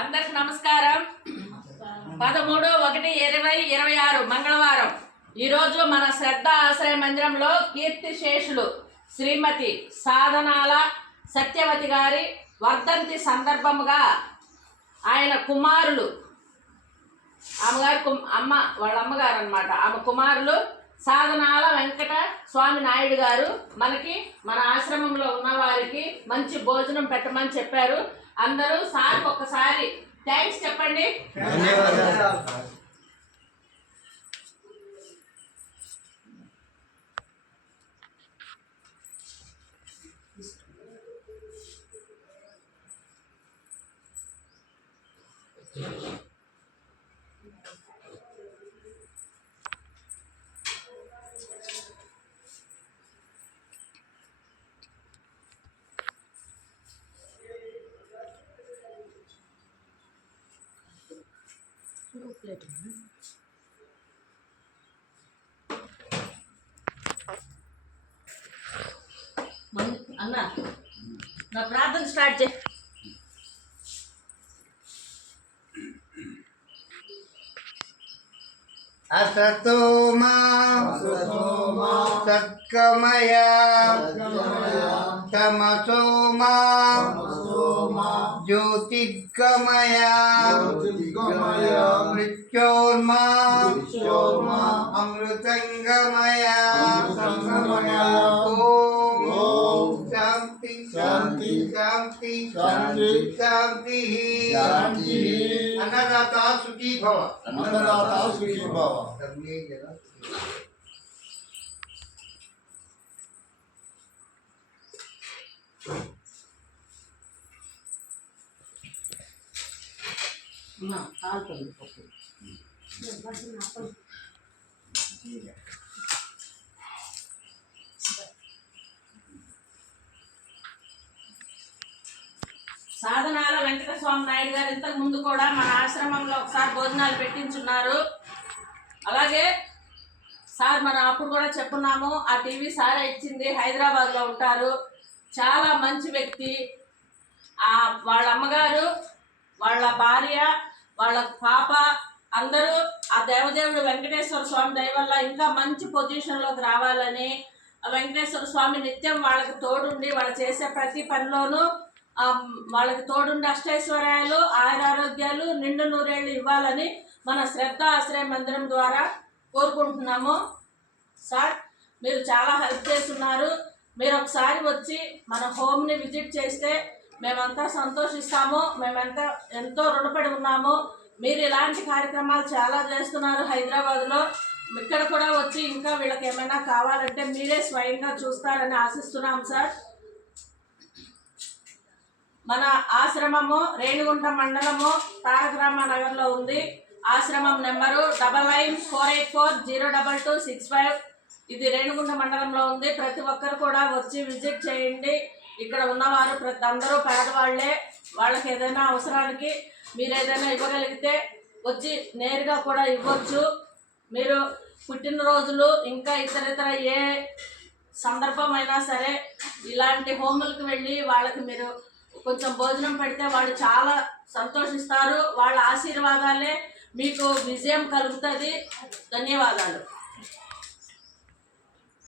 అందరికి నమస్కారం. 13/1/2026 మంగళవారం ఈరోజు మన శ్రద్ధ ఆశ్రయ మందిరంలో కీర్తిశేషులు శ్రీమతి సాధనాల సత్యవతి గారి వర్ధంతి సందర్భముగా ఆయన కుమారులు వాళ్ళ అమ్మగారు అన్నమాట, ఆమె కుమారులు సాధనాల వెంకట స్వామి నాయుడు గారు మనకి మన ఆశ్రమంలో ఉన్న వారికి మంచి భోజనం పెట్టమని చెప్పారు. అందరూ సార్ ఒక్కసారి థ్యాంక్స్ చెప్పండి. అన్నా నా ప్రార్థన స్టార్ట్ చేయి. असतोमा सत्कमय तमसोमा ज्योतिर्गमय मृत्योर्मा अमृतंगमय ओम शांति शांति शांति शांति शांति अन्नदाता सुखी भव, अन्नदाता सुखी भव. సాధనాల వెంకట స్వామి నాయుడు గారు ఇంతకు ముందు కూడా మన ఆశ్రమంలో ఒకసారి భోజనాలు పెట్టించున్నారు. అలాగే సార్ మనం అప్పుడు కూడా చెప్పున్నాము, ఆ టీవీ సారే ఇచ్చింది, హైదరాబాద్లో ఉంటారు. చాలా మంచి వ్యక్తి. వాళ్ళ అమ్మగారు, వాళ్ళ భార్య, వాళ్ళ పాప అందరూ ఆ దేవదేవుడు వెంకటేశ్వర స్వామి దయ వల్ల ఇంకా మంచి పొజిషన్లోకి రావాలని, వెంకటేశ్వర స్వామి నిత్యం వాళ్ళకి తోడుండి వాళ్ళు చేసే ప్రతి పనిలోనూ వాళ్ళకి తోడుండి అష్టైశ్వర్యాలు, ఆయురారోగ్యాలు, నిండు నూరేళ్ళు ఇవ్వాలని మన శ్రద్ధ ఆశ్రయ మందిరం ద్వారా కోరుకుంటున్నాము. సార్ మీరు చాలా హెల్ప్ చేస్తున్నారు. మీరు ఒకసారి వచ్చి మన హోమ్ని విజిట్ చేస్తే మేమంతా సంతోషిస్తాము. మేమంతా ఎంతో రుణపడి ఉన్నాము. మీరు ఇలాంటి కార్యక్రమాలు చాలా చేస్తున్నారు హైదరాబాద్లో. ఇక్కడ కూడా వచ్చి ఇంకా వీళ్ళకి ఏమైనా కావాలంటే మీరే స్వయంగా చూస్తారని ఆశిస్తున్నాం సార్. మన ఆశ్రమము రేణిగుంట మండలము తారకరామ నగర్లో ఉంది. ఆశ్రమం నెంబరు 9948402265. ఇది రేణిగుంట మండలంలో ఉంది. ప్రతి ఒక్కరు కూడా వచ్చి విజిట్ చేయండి. ఇక్కడ ఉన్నవారు అందరూ పేదవాళ్లే. వాళ్ళకి ఏదైనా అవసరానికి మీరు ఏదైనా ఇవ్వగలిగితే వచ్చి నేరుగా కూడా ఇవ్వచ్చు. మీరు పుట్టినరోజులు ఇంకా ఇతర ఏ సందర్భం అయినా సరే ఇలాంటి హోములకు వెళ్ళి వాళ్ళకి మీరు కొంచెం భోజనం పెడితే వాళ్ళు చాలా సంతోషిస్తారు. వాళ్ళ ఆశీర్వాదాలే మీకు విజయం కలుగుతుంది. ధన్యవాదాలు.